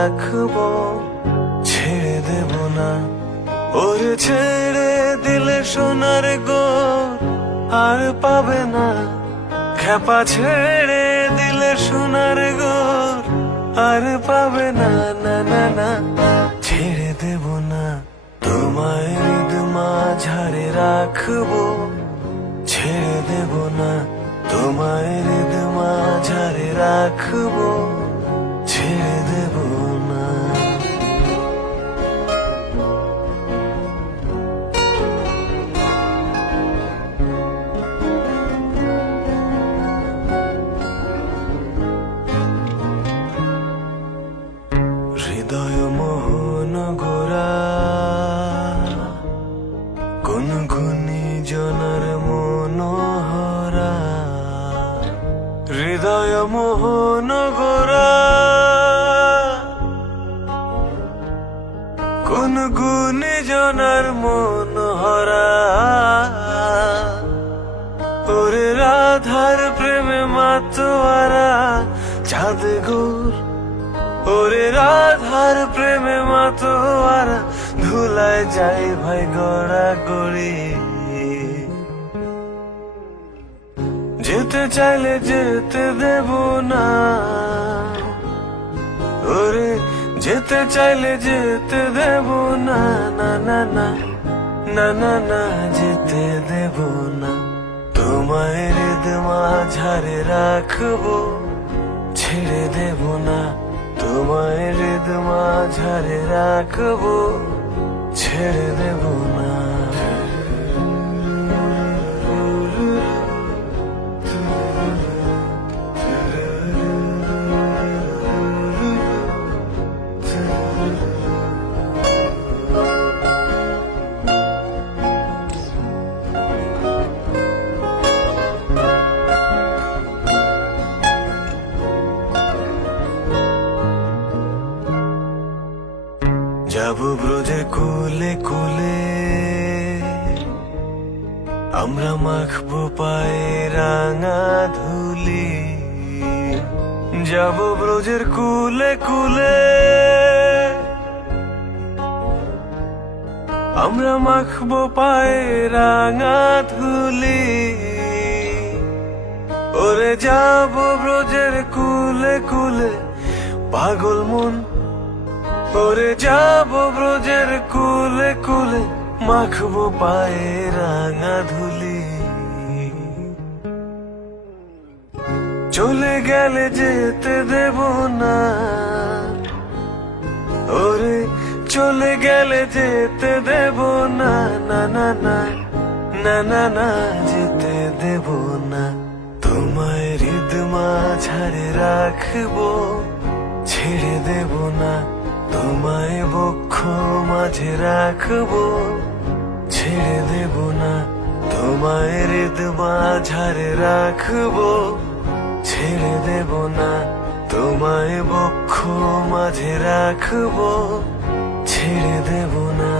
রাখবো, ছেড়ে দেব না। ওরে ছেড়ে দিলে সোনার গোর আর পাবে না, খেপা ছেড়ে দিলে সোনার গোর আর পাবে না, না না না। ছেড়ে দেব না, তোমায় হৃদ মাঝারে রাখবো, ছেড়ে দেব না, তোমায় হৃদ মাঝারে রাখবো, ছেড়ে দেব না। হৃদয় মোহন গোরা কোন গুণী জনার মনোহরা, হৃদয় মোহন গোরা কোন গুণী জনার মনোহরা। ওরে রাধার প্রেমে মাতোয়ারা চাঁদ গোর, ওরে রাধার প্রেমে মাতোয়ারা ধুলায় যাই ভাই গড়া গড়ি। যেতে চাইলে যেতে দেব না, ওরে যেতে চাইলে যেতে দেব না, না না না না না না, যেতে দেব না। তোমায় হৃদ মাঝারে রাখবো, ছেড়ে দেব না, তোমায় হৃদ মাঝারে রাখবো, ছেড়ে দেব না। যাব ব্রজের কুলে কুলে, আমরা মাখবো পায়ে রাঙা ধুলি। যাব ব্রজের কুলে কুলে, আমরা মাখবো পায়ে রাঙা ধুলি। ওরে যাব ব্রজের কুলে কুলে পাগল মন, ওরে যাব ব্রজের কুলে কুলে মাখবো পায়ে রাঙা ধুলি। চলে গেলে যেতে দেব না, ওরে চলে গেলে যেতে দেব না, না না না না না না, যেতে দেব না। তোমায় হৃদ মাঝারে রাখবো, ছেড়ে দেব না, তোমায় বক্ষ মাঝে রাখবো, ছেড়ে দেব না। তোমায় হৃদ মাঝারে রাখবো, ছেড়ে দেব না, তোমায় বক্ষ মাঝে রাখবো, ছেড়ে দেব না।